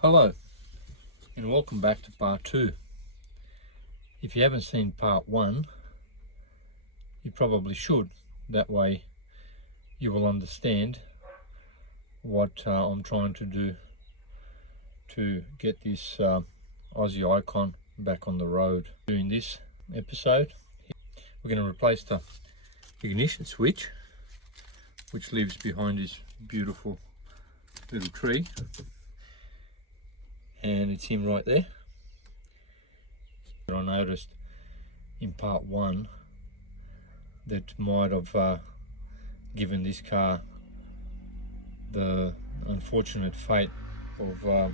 Hello and welcome back to part 2. If you haven't seen part 1, you probably should. That way you will understand what I'm trying to do to get this Aussie Icon back on the road. During this episode, we're going to replace the ignition switch, which lives behind this beautiful little tree. And it's him right there. I noticed in part 1 that might have given this car the unfortunate fate of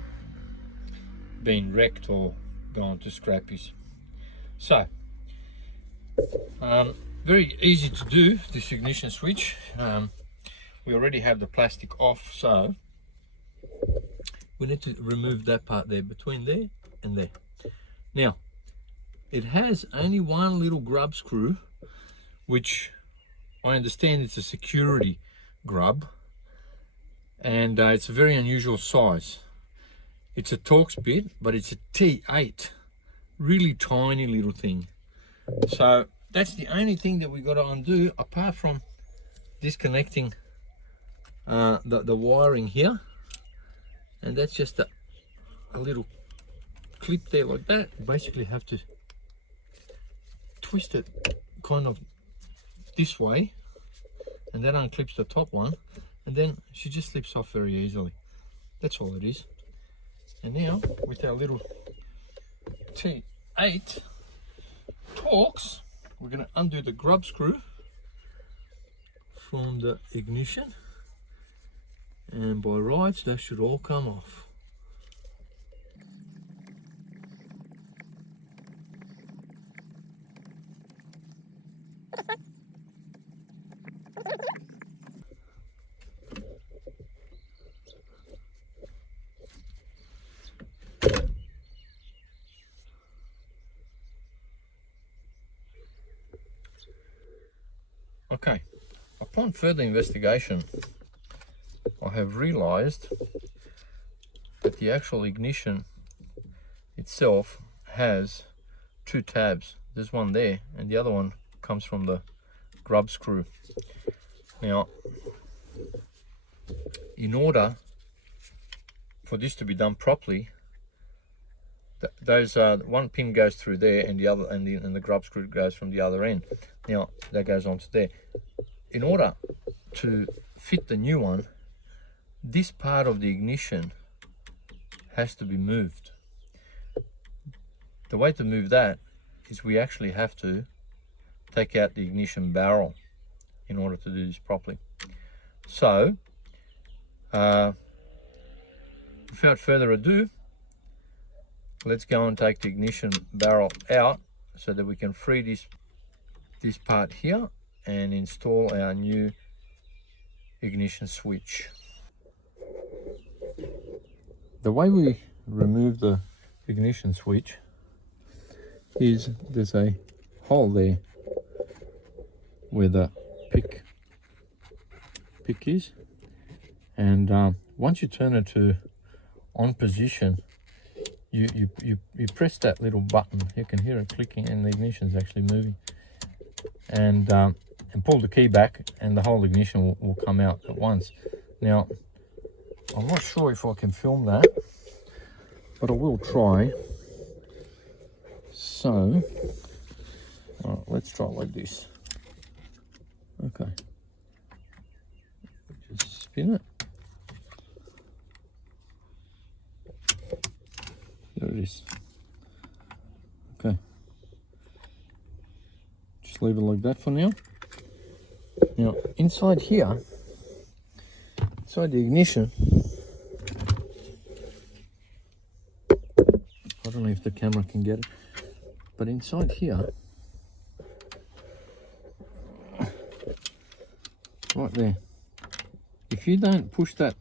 being wrecked or going to scrappies. So very easy to do, this ignition switch. We already have the plastic off, so we need to remove that part there, between there and there. Now, it has only one little grub screw, which I understand it's a security grub, and it's a very unusual size. It's a Torx bit, but it's a T8, really tiny little thing. So that's the only thing that we got to undo, apart from disconnecting the wiring here. And that's just a little clip there like that. You basically have to twist it kind of this way, and that unclips the top one, and then she just slips off very easily. That's all it is. And now with our little T8 Torx, we're going to undo the grub screw from the ignition, and by rights that should all come off. Okay, upon further investigation, I have realized that the actual ignition itself has 2 tabs. There's one there, and the other one comes from the grub screw. Now, in order for this to be done properly, those one pin goes through there, and the other, and the grub screw goes from the other end. Now that goes onto there. In order to fit the new one, this part of the ignition has to be moved. The way to move that is we actually have to take out the ignition barrel in order to do this properly. So without further ado, let's go and take the ignition barrel out so that we can free this part here and install our new ignition switch. The way we remove the ignition switch is there's a hole there where the pick is, and once you turn it to on position, you press that little button. You can hear it clicking, and the ignition is actually moving, and pull the key back, and the whole ignition will come out at once. Now, I'm not sure if I can film that, but I will try. So, all right, let's try like this. Okay, just spin it. There it is. Okay, just leave it like that for now. Now, inside here, inside the ignition, I don't know if the camera can get it, but inside here, right there, if you don't push that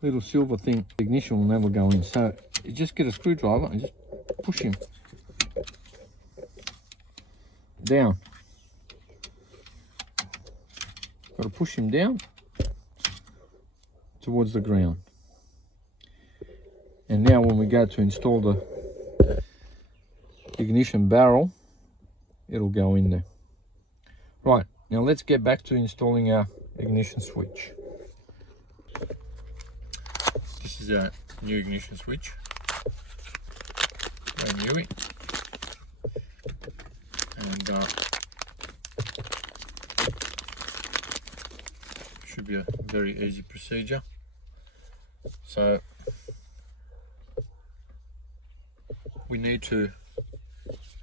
little silver thing, the ignition will never go in. So you just get a screwdriver and just push him down. Got to push him down towards the ground. And now when we go to install the ignition barrel, it'll go in there. Right, now let's get back to installing our ignition switch. This is our new ignition switch, brand newy, and should be a very easy procedure. So we need to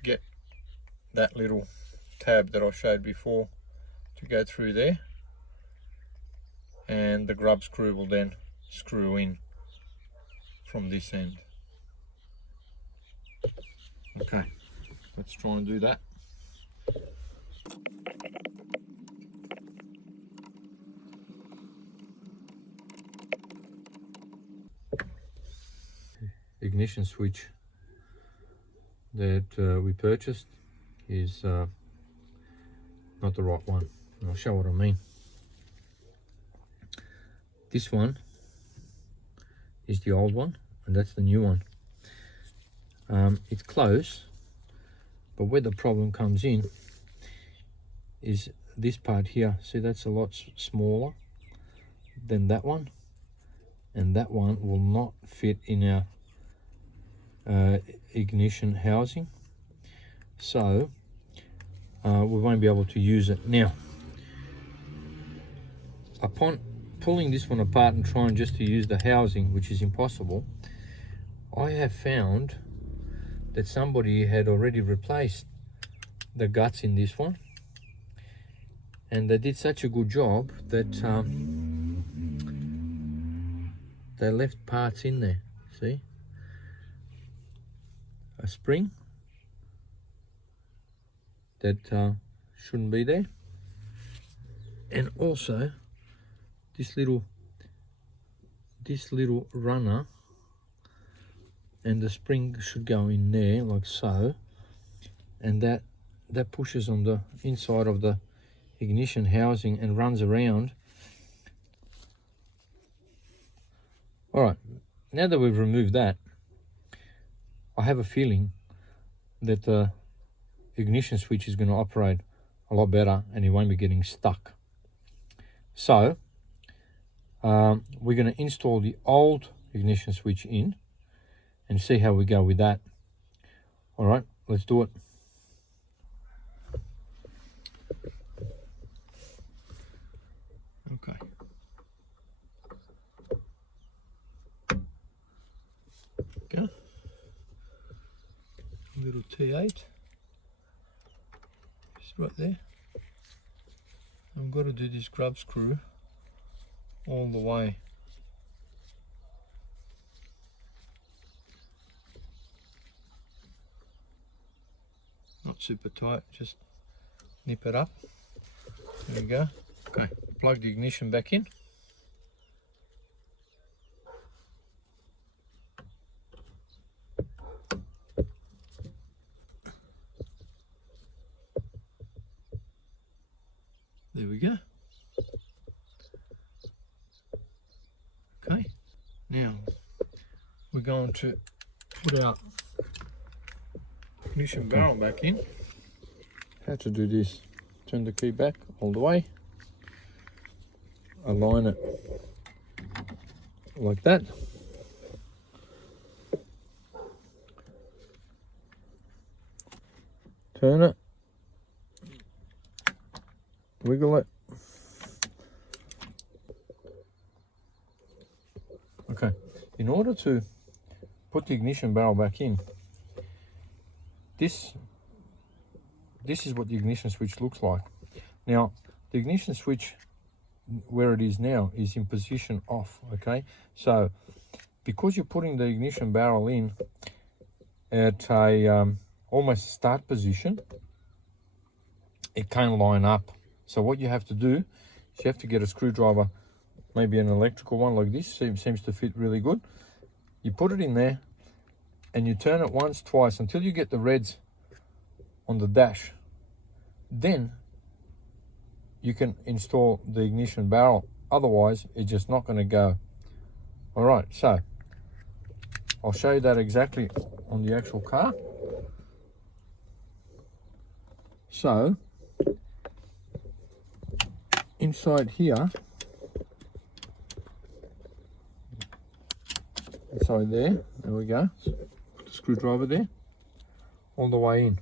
get that little tab that I showed before to go through there, and the grub screw will then screw in from this end. Okay, let's try and do that. Ignition switch that we purchased is not the right one. I'll show what I mean. This one is the old one, and that's the new one. It's close, but where the problem comes in is this part here. See, that's a lot smaller than that one, and that one will not fit in our ignition housing, so we won't be able to use it. Now, upon pulling this one apart and trying just to use the housing, which is impossible, I have found that somebody had already replaced the guts in this one, and they did such a good job that they left parts in there. See, a spring that shouldn't be there, and also this little runner, and the spring should go in there like so, and that pushes on the inside of the ignition housing and runs around. All right, now that we've removed that, I have a feeling that the ignition switch is going to operate a lot better and it won't be getting stuck. So we're going to install the old ignition switch in and see how we go with that. All right, let's do it. Okay. Go. Little T8. Just right there. I've got to do this grub screw all the way. Not super tight, just nip it up. There we go. Okay, plug the ignition back in. There we go. Okay, now we're going to put our ignition barrel back in. How to do this? Turn the key back all the way, align it like that, turn it, wiggle it. Okay, in order to put the ignition barrel back in, this is what the ignition switch looks like. Now, the ignition switch where it is now is in position off, okay? So, because you're putting the ignition barrel in at a almost start position, it can't line up. So what you have to do is you have to get a screwdriver, maybe an electrical one like this, seems to fit really good. You put it in there and you turn it once, twice, until you get the reds on the dash. Then you can install the ignition barrel. Otherwise, it's just not going to go. All right, so I'll show you that exactly on the actual car. So inside here, inside there we go, put the screwdriver there, all the way in.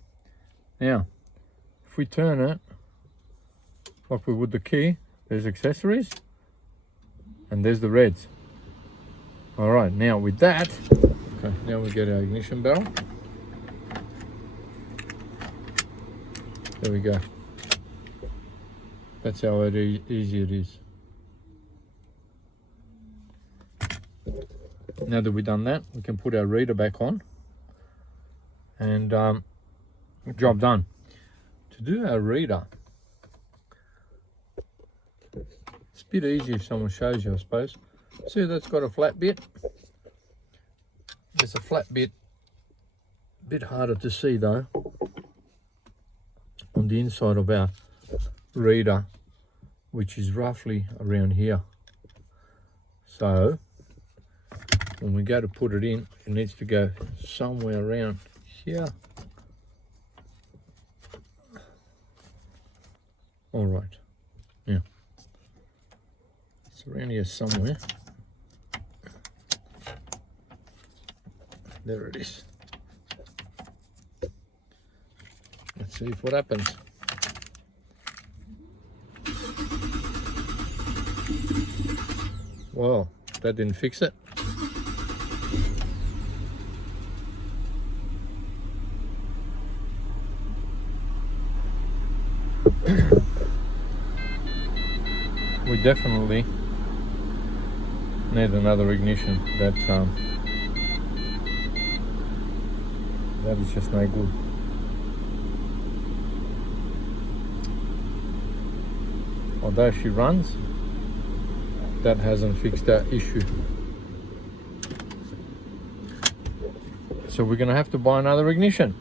Now if we turn it like we would the key, there's accessories and there's the reds. All right, now with that, okay, now we get our ignition bell. There we go. That's how easy it is. Now that we've done that, we can put our reader back on and job done. To do our reader, it's a bit easy if someone shows you, I suppose. See, that's got a flat bit. There's a flat bit, bit harder to see though, on the inside of our reader, which is roughly around here. So when we go to put it in, it needs to go somewhere around here. All right, now it's around here somewhere. There it is. Let's see what happens. Well, that didn't fix it. We definitely need another ignition. That is just no good. Although she runs, that hasn't fixed that issue. So we're gonna have to buy another ignition.